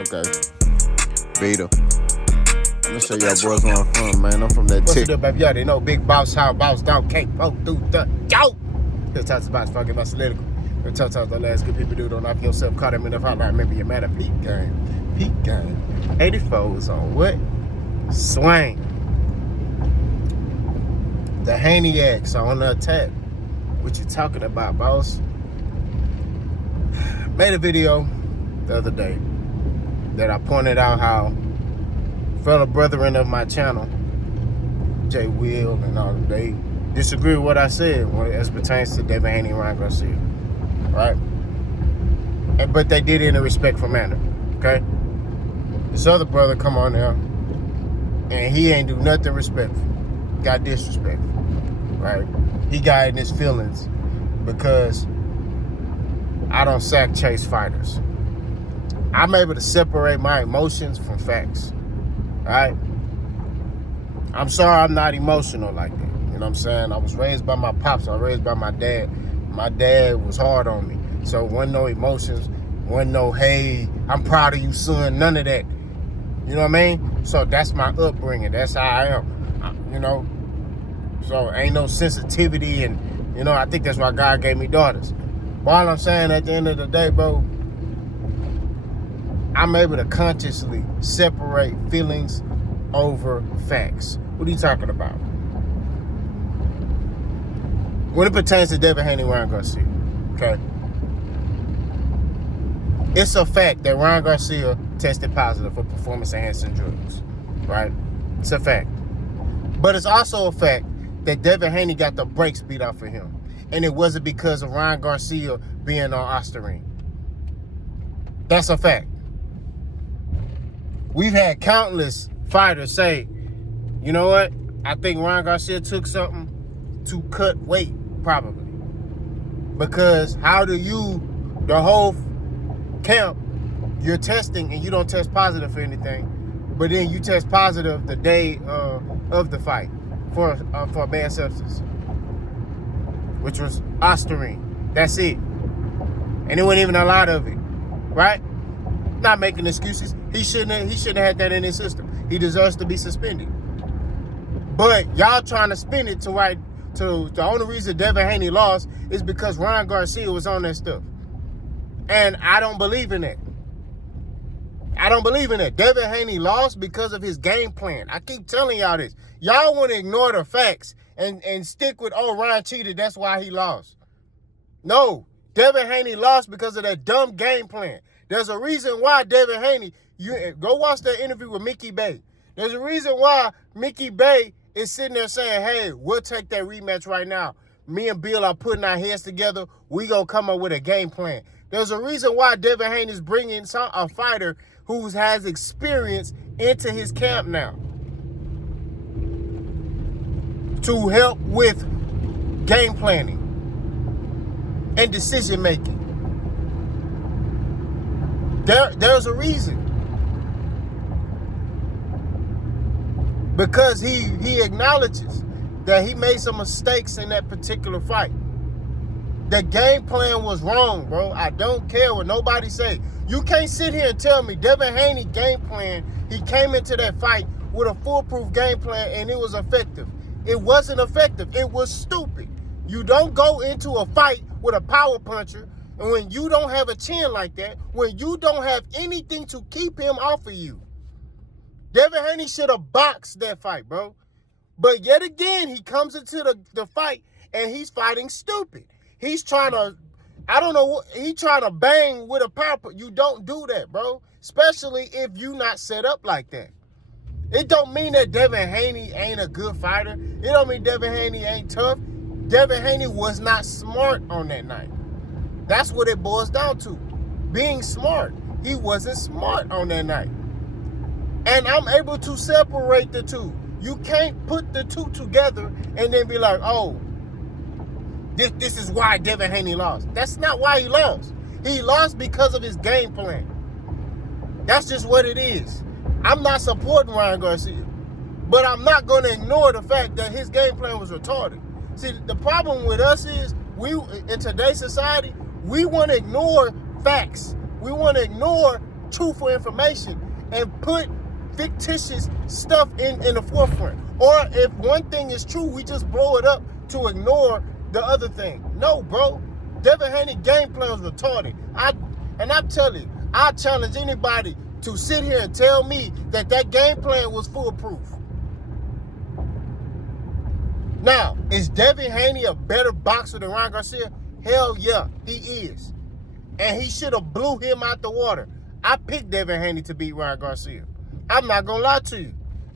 Okay. Vita. I'm gonna show y'all boys where I'm from, man. I'm from that What's tick. it up, baby? Y'all, they know big boss, how boss dog can't poke through the yo. This talks about fucking my political. We talk the last good people do. Don't knock yourself, caught him in the hotline. Remember, you're mad at Peak Game. Peak Game. 84 is on what? Swing. The Haneyacks are on the attack. What you talking about, boss? Made a video the other day that I pointed out how fellow brethren of my channel, Jay Will and all them, they disagree with what I said as pertains to Devin Haney and Ryan Garcia, right? But they did it in a respectful manner, okay? This other brother come on there, and he ain't do nothing respectful. Got disrespectful, right? He got in his feelings because I don't sack chase fighters. I'm able to separate my emotions from facts, right? I'm sorry I'm not emotional like that. You know what I'm saying? I was raised by my pops. I was raised by my dad. My dad was hard on me. So wasn't no emotions, wasn't no, hey, I'm proud of you, son, none of that. You know what I mean? So that's my upbringing. That's how I am, you know? So ain't no sensitivity, and, you know, I think that's why God gave me daughters. But all I'm saying at the end of the day, bro, I'm able to consciously separate feelings over facts. What are you talking about? When it pertains to Devin Haney and Ryan Garcia, okay? It's a fact that Ryan Garcia tested positive for performance-enhancing drugs, right? It's a fact. But it's also a fact that Devin Haney got the brakes beat off of him. And it wasn't because of Ryan Garcia being on Ostarine. That's a fact. We've had countless fighters say, you know what? I think Ryan Garcia took something to cut weight, probably. Because how do you, the whole camp, you're testing and you don't test positive for anything, but then you test positive the day of the fight for a banned substance, which was Ostarine. That's it. And it wasn't even a lot of it, right? Not making excuses. He shouldn't have had that in his system. He deserves to be suspended. But y'all trying to spin it to right to the only reason Devin Haney lost is because Ryan Garcia was on that stuff. And I don't believe in that. I don't believe in that. Devin Haney lost because of his game plan. I keep telling y'all this. Y'all want to ignore the facts and stick with, oh, Ryan cheated, that's why he lost. No, Devin Haney lost because of that dumb game plan. There's a reason why Devin Haney, you go watch that interview with Mickey Bay. There's a reason why Mickey Bay is sitting there saying, hey, we'll take that rematch right now. Me and Bill are putting our heads together. We gonna come up with a game plan. There's a reason why Devin Haney is bringing a fighter who has experience into his camp now to help with game planning and decision making. There's a reason. Because he acknowledges that he made some mistakes in that particular fight. The game plan was wrong, bro. I don't care what nobody say. You can't sit here and tell me Devin Haney game plan, he came into that fight with a foolproof game plan and it was effective. It wasn't effective. It was stupid. You don't go into a fight with a power puncher, and when you don't have a chin like that, when you don't have anything to keep him off of you. Devin Haney should have boxed that fight, bro. But yet again, he comes into the fight and he's fighting stupid. He's trying to, I don't know what, he's trying to bang with a power punch. You don't do that, bro. Especially if you not set up like that. It don't mean that Devin Haney ain't a good fighter. It don't mean Devin Haney ain't tough. Devin Haney was not smart on that night. That's what it boils down to. Being smart. He wasn't smart on that night. And I'm able to separate the two. You can't put the two together and then be like, oh, this is why Devin Haney lost. That's not why he lost. He lost because of his game plan. That's just what it is. I'm not supporting Ryan Garcia, but I'm not going to ignore the fact that his game plan was retarded. See, the problem with us is in today's society, we want to ignore facts. We want to ignore truthful information and put fictitious stuff in the forefront. Or if one thing is true, we just blow it up to ignore the other thing. No, bro. Devin Haney game plan was retarded. I'm telling you, I challenge anybody to sit here and tell me that game plan was foolproof. Now, is Devin Haney a better boxer than Ryan Garcia? Hell yeah, he is. And he should have blew him out the water. I picked Devin Haney to beat Ryan Garcia. I'm not going to lie to you.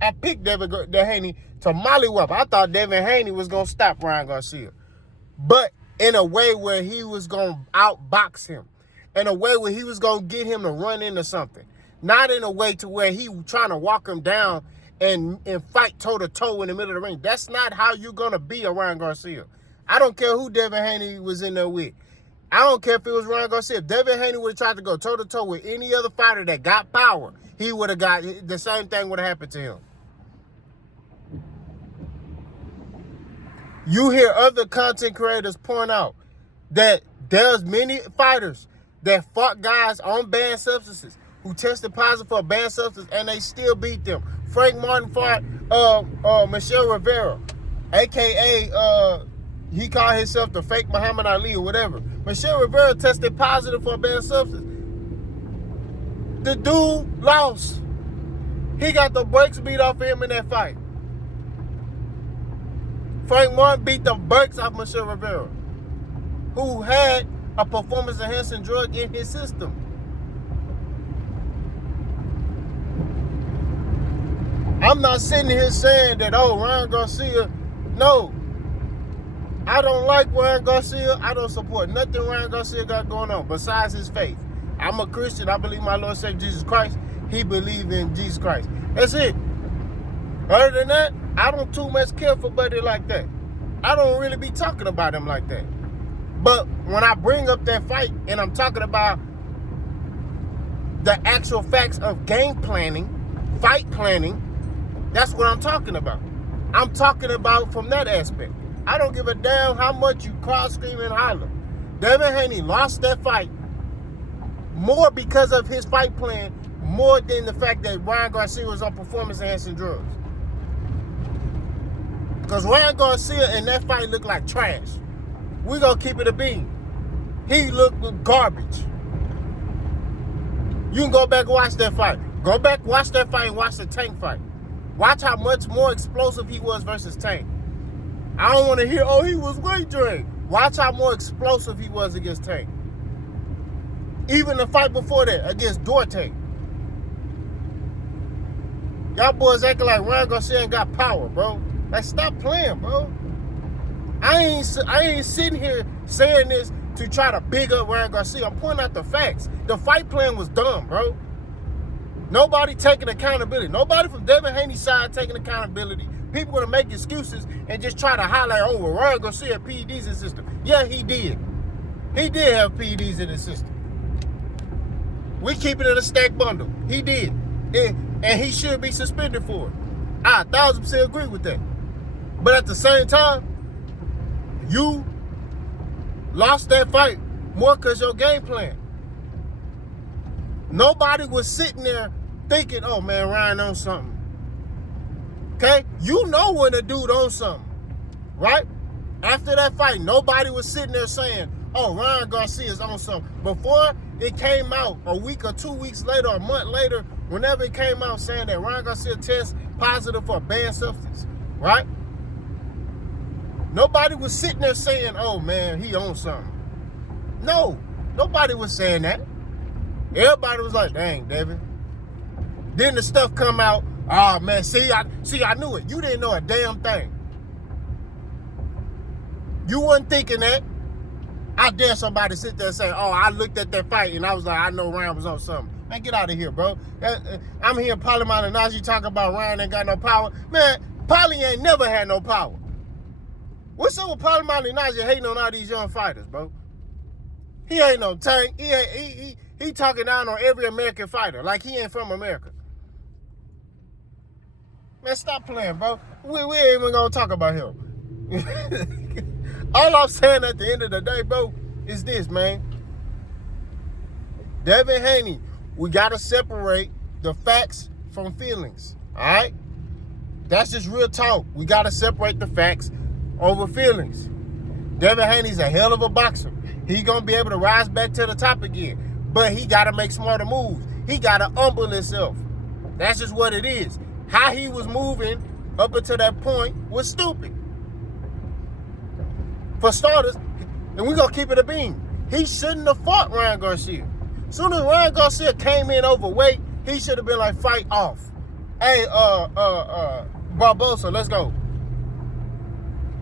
I picked Devin Haney to mollywop. I thought Devin Haney was going to stop Ryan Garcia. But in a way where he was going to outbox him. In a way where he was going to get him to run into something. Not in a way to where he was trying to walk him down and fight toe-to-toe in the middle of the ring. That's not how you're going to be a Ryan Garcia. I don't care who Devin Haney was in there with. I don't care if it was Ryan Garcia. If Devin Haney would have tried to go toe-to-toe with any other fighter that got power, he would have got, the same thing would have happened to him. You hear other content creators point out that there's many fighters that fought guys on banned substances who tested positive for a banned substance and they still beat them. Frank Martin fought Michelle Rivera, a.k.a. He called himself the fake Muhammad Ali or whatever. Michelle Rivera tested positive for a banned substance. The dude lost. He got the brakes beat off of him in that fight. Frank Martin beat the brakes off Michelle Rivera, who had a performance-enhancing drug in his system. I'm not sitting here saying that, oh, Ryan Garcia, no. I don't like Ryan Garcia. I don't support nothing Ryan Garcia got going on besides his faith. I'm a Christian. I believe my Lord and Savior Jesus Christ. He believed in Jesus Christ. That's it. Other than that, I don't too much care for Buddy like that. I don't really be talking about him like that. But when I bring up that fight and I'm talking about the actual facts of game planning, fight planning, that's what I'm talking about. I'm talking about from that aspect. I don't give a damn how much you cry, scream, and holler. Devin Haney lost that fight more because of his fight plan, more than the fact that Ryan Garcia was on performance-enhancing drugs. Because Ryan Garcia in that fight looked like trash. We're going to keep it a bean. He looked garbage. You can go back and watch that fight. Go back, watch that fight, and watch the Tank fight. Watch how much more explosive he was versus Tank. I don't want to hear, oh, he was weight drained. Watch how more explosive he was against Tank. Even the fight before that, against Duarte. Y'all boys acting like Ryan Garcia ain't got power, bro. Like, stop playing, bro. I ain't sitting here saying this to try to big up Ryan Garcia. I'm pointing out the facts. The fight plan was dumb, bro. Nobody taking accountability. Nobody from Devin Haney's side taking accountability. People gonna make excuses and just try to highlight, oh, well, Ryan Garcia had PEDs in the system. Yeah, he did. He did have PEDs in his system. We keep it in a stack bundle. He did. And he should be suspended for it. I 1,000% agree with that. But at the same time, you lost that fight more because your game plan. Nobody was sitting there thinking, oh, man, Ryan on something. Okay? You know when a dude on something, right? After that fight, nobody was sitting there saying, oh, Ryan Garcia's on something. Before it came out, a week or 2 weeks later, or a month later, whenever it came out saying that Ryan Garcia tests positive for a banned substance, right? Nobody was sitting there saying, oh, man, he on something. No, nobody was saying that. Everybody was like, dang, Devin. Then the stuff come out, oh, man, I knew it. You didn't know a damn thing. You wasn't thinking that. I dare somebody sit there and say, oh, I looked at that fight and I was like, I know Ryan was on something. Man, get out of here, bro. I'm hearing Paulie Malignaggi talking about Ryan ain't got no power. Man, Paulie ain't never had no power. What's up with Paulie Malignaggi hating on all these young fighters, bro? He ain't no Tank. He talking down on every American fighter like he ain't from America. Man, stop playing, bro. We ain't even gonna talk about him. All I'm saying at the end of the day, bro, is this, man. Devin Haney we got to separate the facts from feelings, all right? That's just real talk. We got to separate the facts over feelings. Devin Haney's a hell of a boxer. He's going to be able to rise back to the top again. But he got to make smarter moves. He got to humble himself. That's just what it is. How he was moving up until that point was stupid. For starters, and we're going to keep it a beam, he shouldn't have fought Ryan Garcia. As soon as Ryan Garcia came in overweight, he should have been like, fight off. Hey, Barbosa, let's go.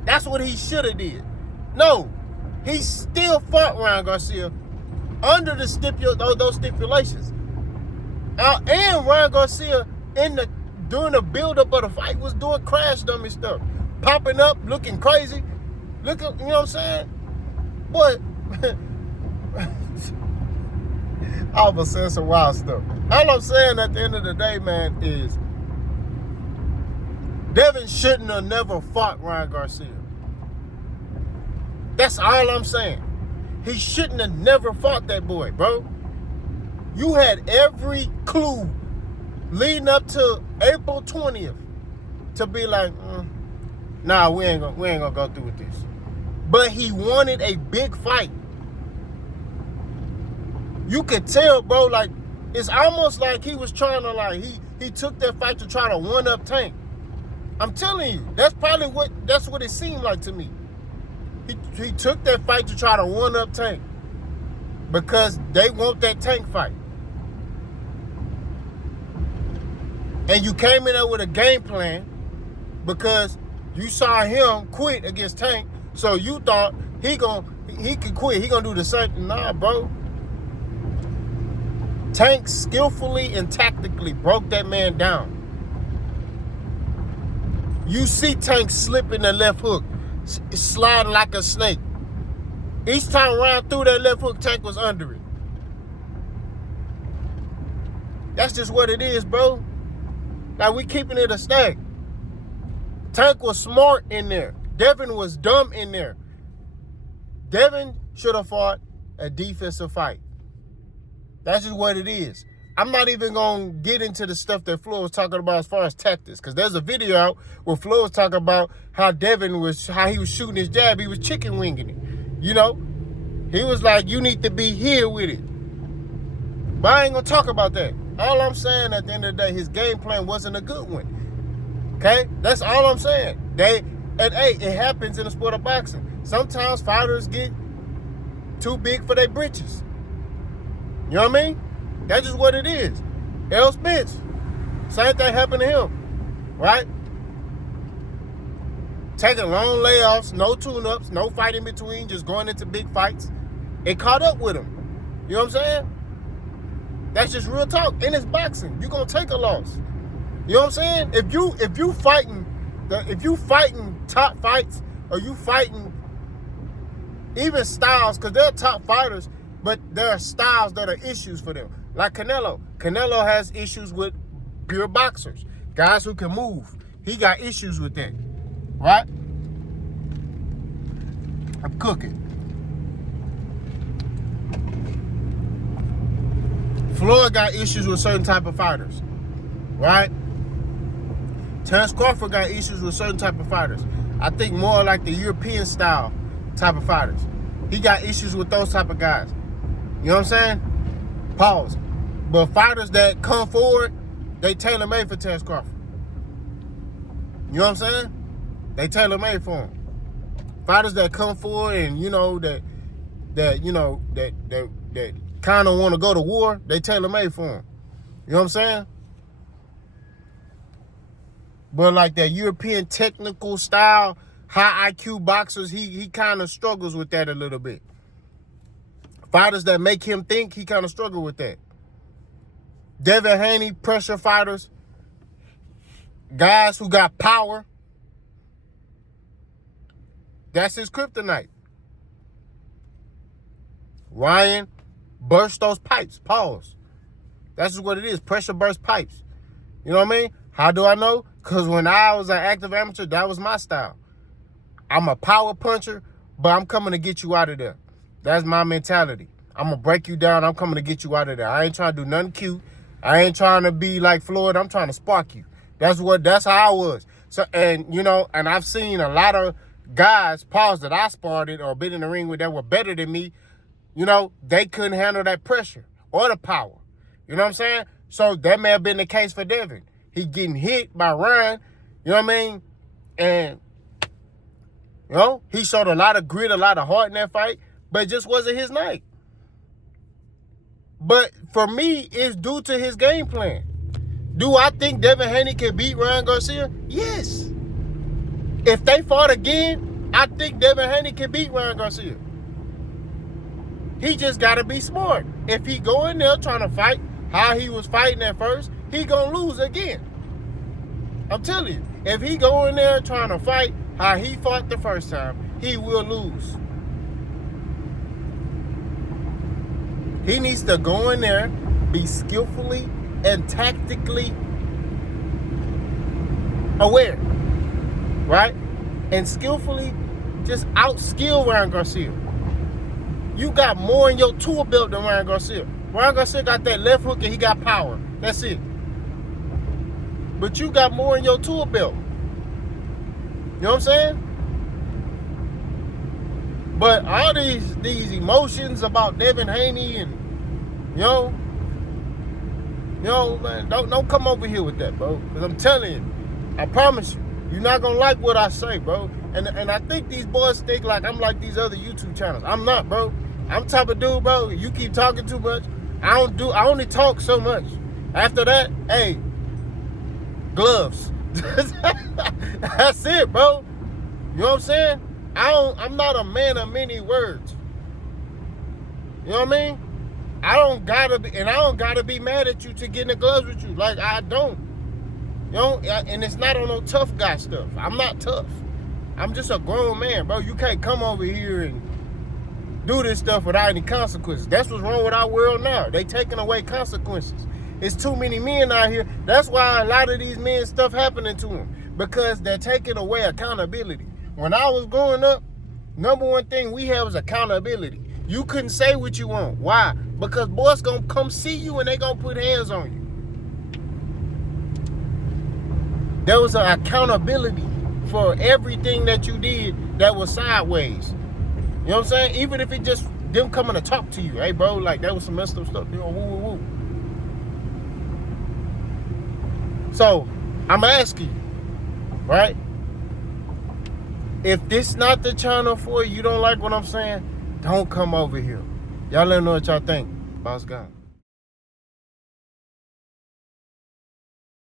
That's what he should have did. No, he still fought Ryan Garcia under those stipulations. And Ryan Garcia, during the build-up of the fight, was doing crash dummy stuff. Popping up, looking crazy. You know what I'm saying? Boy, I was saying some wild stuff. All I'm saying at the end of the day, man, is Devin shouldn't have never fought Ryan Garcia. That's all I'm saying. He shouldn't have never fought that boy, bro. You had every clue leading up to April 20th to be like, nah, we ain't gonna go through with this. But he wanted a big fight. You could tell, bro, like, it's almost like he was trying to, like, he took that fight to try to one-up Tank. I'm telling you, that's what it seemed like to me. He took that fight to try to one-up Tank because they want that Tank fight. And you came in there with a game plan because you saw him quit against Tank, so you thought he could quit. He gonna do the same. Nah, bro. Tank skillfully and tactically broke that man down. You see Tank slipping the left hook, sliding like a snake. Each time Ryan threw that left hook, Tank was under it. That's just what it is, bro. Like, we keeping it a stack. Tank was smart in there. Devin was dumb in there. Devin should have fought a defensive fight. That's just what it is. I'm not even going to get into the stuff that Flo was talking about as far as tactics, because there's a video out where Flo was talking about how how he was shooting his jab. He was chicken winging it. You know? He was like, you need to be here with it. But I ain't going to talk about that. All I'm saying at the end of the day, his game plan wasn't a good one. Okay? That's all I'm saying. Hey, it happens in the sport of boxing. Sometimes fighters get too big for their britches. You know what I mean? That's just what it is. Errol Spence, same thing happened to him, right? Taking long layoffs, no tune-ups, no fight in between, just going into big fights. It caught up with him. You know what I'm saying? That's just real talk. And it's boxing. You're gonna take a loss. You know what I'm saying? If you fighting top fights, or you fighting even styles, because they're top fighters, but there are styles that are issues for them. Like Canelo. Canelo has issues with pure boxers. Guys who can move. He got issues with that. Right? I'm cooking. Floyd got issues with certain type of fighters. Right? Terence Crawford got issues with certain type of fighters. I think more like the European style type of fighters. He got issues with those type of guys. You know what I'm saying? Pause. But fighters that come forward, they tailor-made for Terence Crawford. You know what I'm saying? They tailor-made for him. Fighters that come forward and that kind of want to go to war, they tailor-made for him. You know what I'm saying? But like that European technical style, high IQ boxers, he kind of struggles with that a little bit. Fighters that make him think, he kind of struggle with that. Devin Haney, pressure fighters, guys who got power, that's his kryptonite. Ryan burst those pipes. Pause. That's just what it is. Pressure burst pipes. You know what I mean? How do I know? Because when I was an active amateur, that was my style. I'm a power puncher, but I'm coming to get you out of there. That's my mentality. I'm going to break you down. I'm coming to get you out of there. I ain't trying to do nothing cute. I ain't trying to be like Floyd. I'm trying to spark you. That's how I was. So, and, you know, and I've seen a lot of guys, pause, that I sparred it or been in the ring with that were better than me. You know, they couldn't handle that pressure or the power. You know what I'm saying? So that may have been the case for Devin. He getting hit by Ryan. You know what I mean? And, you know, he showed a lot of grit, a lot of heart in that fight, but it just wasn't his night. But for me, it's due to his game plan. Do I think Devin Haney can beat Ryan Garcia? Yes. If they fought again, I think Devin Haney can beat Ryan Garcia. He just got to be smart. If he go in there trying to fight how he was fighting at first, he going to lose again. I'm telling you, if he go in there trying to fight how he fought the first time, he will lose. He needs to go in there, be skillfully and tactically aware, right? And skillfully just outskill Ryan Garcia. You got more in your tool belt than Ryan Garcia. Ryan Garcia got that left hook and he got power. That's it. But you got more in your tool belt. You know what I'm saying? But all these emotions about Devin Haney and, you know, man, don't come over here with that, bro. Because I'm telling you, I promise you, you're not going to like what I say, bro. And I think these boys think like I'm like these other YouTube channels. I'm not, bro. I'm the type of dude, bro, you keep talking too much. I only talk so much. After that, hey, gloves. That's it, bro. You know what I'm saying? I'm not a man of many words. You know what I mean? I don't gotta be mad at you to get in the gloves with you. Like, I don't. You know, and it's not on no tough guy stuff. I'm not tough. I'm just a grown man, bro. You can't come over here and do this stuff without any consequences. That's what's wrong with our world now. They taking away consequences. It's too many men out here. That's why a lot of these men stuff happening to them. Because they're taking away accountability. When I was growing up, number one thing we had was accountability. You couldn't say what you want. Why? Because boys gonna come see you and they gonna put hands on you. There was an accountability for everything that you did that was sideways. You know what I'm saying? Even if it just them coming to talk to you. Hey, bro, like, that was some messed up stuff. You know, woo, woo, woo. So, I'm asking you, right? If this not the channel for you, you don't like what I'm saying, don't come over here. Y'all let me know what y'all think. Boss gone.